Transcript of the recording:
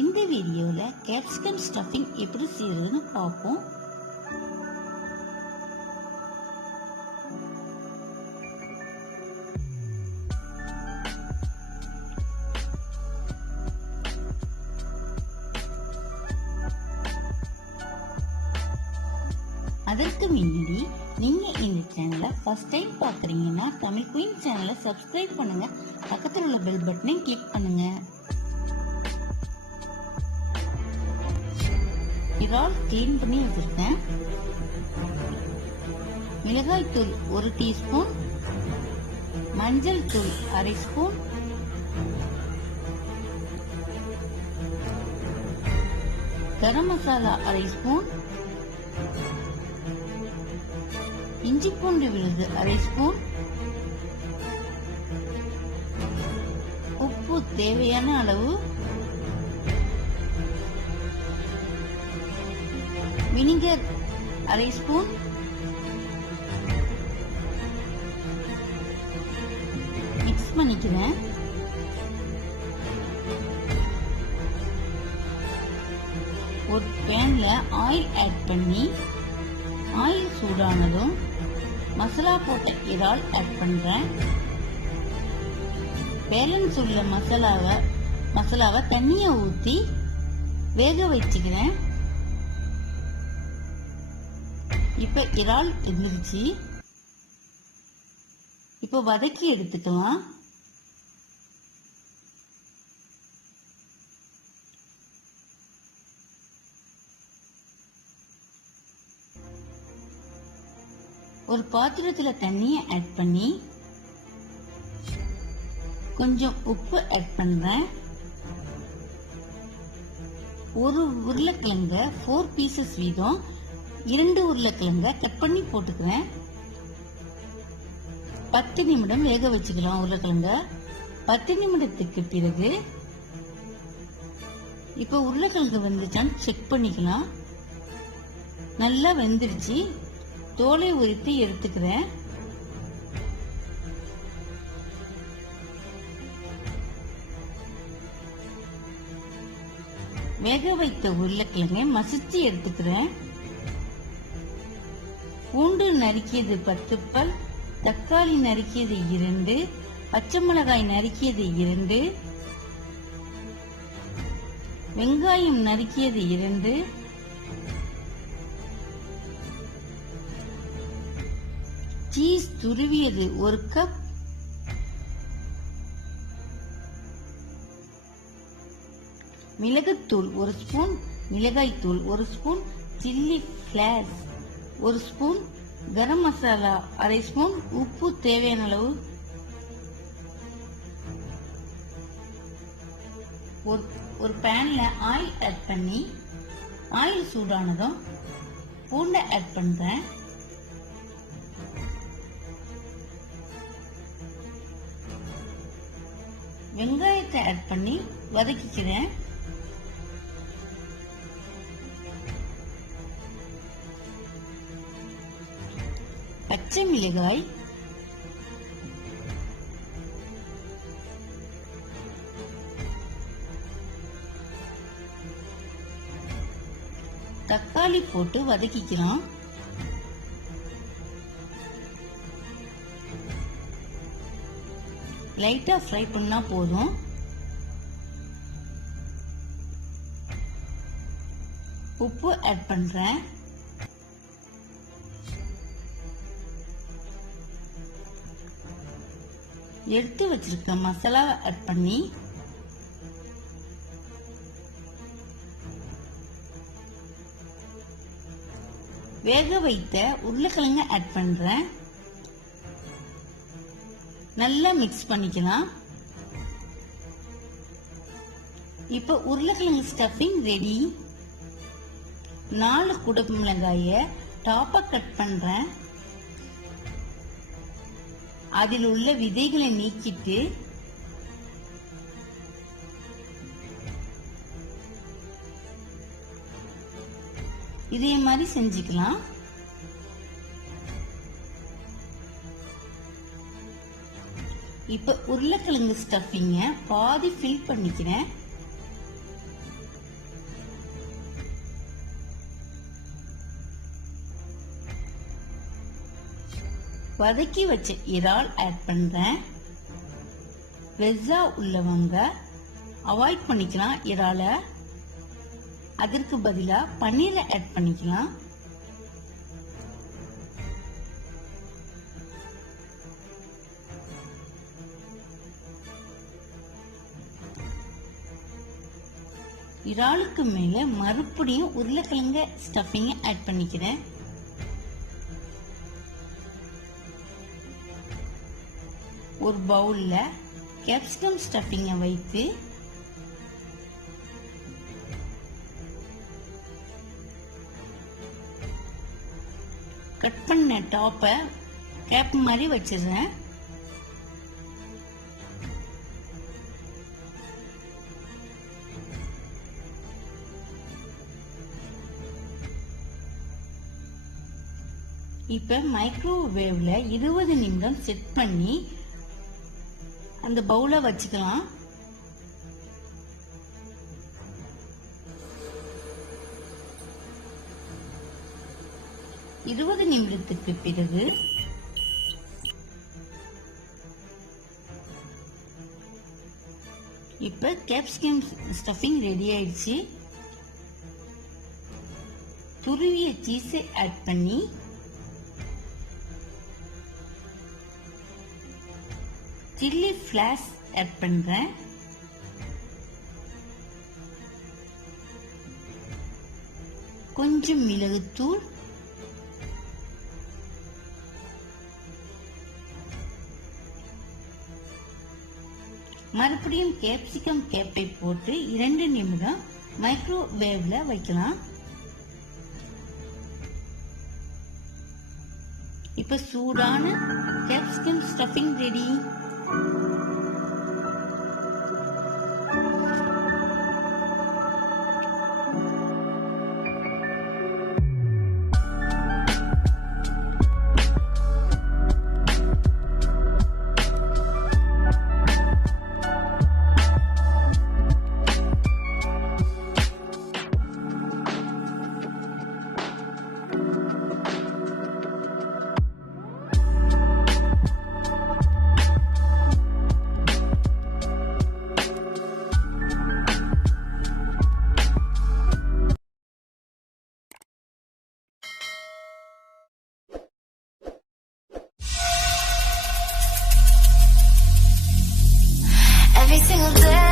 இந்த வீடியோல capsicum stuffing எப்படி செய்யறதுன்னு பார்ப்போம். அதற்கு முன்னாடி நீங்க இந்த சேனலை ஃபர்ஸ்ட் டைம் பாக்குறீங்கன்னா தமிழ் குயின் சேனலை சப்ஸ்கிரைப் பண்ணுங்க, பக்கத்தில் உள்ள பெல் பட்டனை கிளிக் பண்ணுங்க. இறால் கிளீன் பண்ணி வச்சிருக்கேன். மிளகாய் தூள் 1 டீஸ்பூன், மஞ்சள் தூள் 1/2 ஸ்பூன், கரம் மசாலா 1/2 ஸ்பூன், இஞ்சி பூண்டு விழுது 1/2 ஸ்பூன், உப்பு தேவையான அளவு, வினிகர் 1/2 ஸ்பூன், மிக்ஸ் பண்ணிக்கிறேன். ஒரு பேன்ல ஆயில் ஆட் பண்ணி ஆயில் சூடானதும் மசாலா போட்ட இறால் ஆட் பண்றேன். பேலன்ஸ் உள்ள மசாலாவை தண்ணிய ஊத்தி வேக வச்சுக்கிறேன். இப்ப இறால் இருந்துருச்சு. இப்ப வதக்கி எடுத்துக்கலாம். ஒரு பாத்திரத்துல தண்ணிய ஆட் பண்ணி கொஞ்சம் உப்பு ஆட் பண்றேன். ஒரு உருளைக்கிழங்க 4 பீசஸ் வீதம் 2 உருளைக்கிழங்க கட் பண்ணி போட்டுக்கிறேன். 10 நிமிடம் வேக வச்சுக்கலாம். உருளைக்கிழங்க 10 நிமிடத்துக்கு பிறகு இப்ப உருளைக்கிழங்கு வெந்துச்சான்னு செக் பண்ணிக்கலாம். நல்லா வெந்துருச்சு. தோலை உரித்து எடுத்துக்கிறேன். வேக வைத்த உருளைக்கிழங்கை மசிச்சு எடுத்துக்கிறேன். பூண்டு நறுக்கியது 10 பல், தக்காளி நறுக்கியது 2, பச்சை மிளகாய் நறுக்கியது 2, வெங்காயம் நறுக்கியது 2, சீஸ் துருவியது 1 கப், மிளகுத்தூள் 1 ஸ்பூன், மிளகாய் தூள் 1 spoon, chilli flakes 1 spoon, garam masala 1/2 spoon, உப்பு தேவையான அளவு, ஒரு பேன்ல ஆயில் ஆட் பண்ணி ஆயில் சூடானதும் பூண்டை ஆட் பண்றேன். வெங்காயத்தை ஆட் பண்ணி வதக்கிக்கிறேன். பச்சை மிளகாய், தக்காளி போட்டு வதக்கிக்கிறோம். லைட்டா ஃப்ரை பண்ணா போதும். உப்பு ஆட் பண்றேன். எடுத்து வச்சிருக்க மசாலாவை ஆட் பண்ணி வேக வைத்த உருளைக்கிழங்க ஆட் பண்றேன். நல்லா மிக்ஸ் பண்ணிக்கலாம். இப்ப உருளைக்கிழங்கு ஸ்டஃபிங் ரெடி. 4 குடை மிளகாய டாப்பா கட் பண்றேன். அதில் உள்ள விதைகளை நீக்கிட்டு இதே மாதிரி செஞ்சுக்கலாம். இப்ப உருளைக்கிழங்கு ஸ்டஃபிங்க பாதி ஃபில் பண்ணிக்கிறேன். வதக்கி வச்ச இறால் ஆட் பண்றேன். வெஜ்ஜா உள்ளவங்க அவாய்ட் பண்ணிக்கலாம் இறால. அதற்கு பதிலா பன்னீரை ஆட் பண்ணிக்கலாம். இறாலுக்கு மேல மறுபடியும் உருளைக்கிழங்கு ஸ்டஃபிங் ஆட் பண்ணிக்கிறேன். ஒரு பவுல்ல கேப்சிகம் ஸ்டஃபிங்க வைத்து கட் பண்ண டாப்பை கேப் மாதிரி வச்சிடுறேன். இப்ப மைக்ரோவேவ்ல 20 நிமிடம் செட் பண்ணி அந்த பவுல வச்சுக்கலாம். இருபது நிமிடத்துக்கு பிறகு இப்ப கேப்சிகம் ஸ்டஃபிங் ரெடி ஆயிடுச்சு. துருவிய சீஸை ஆட் பண்ணி சில்லி ஃபிளாக்ஸ் ஆட் பண்றேன். கொஞ்சம் மிளகுத்தூள், மறுபடியும் கேப்சிகம் கேப்பை போட்டு 2 நிமிடம் மைக்ரோவேவ்ல வைக்கலாம். இப்ப சூடான capsicum stuffing ready. Every single day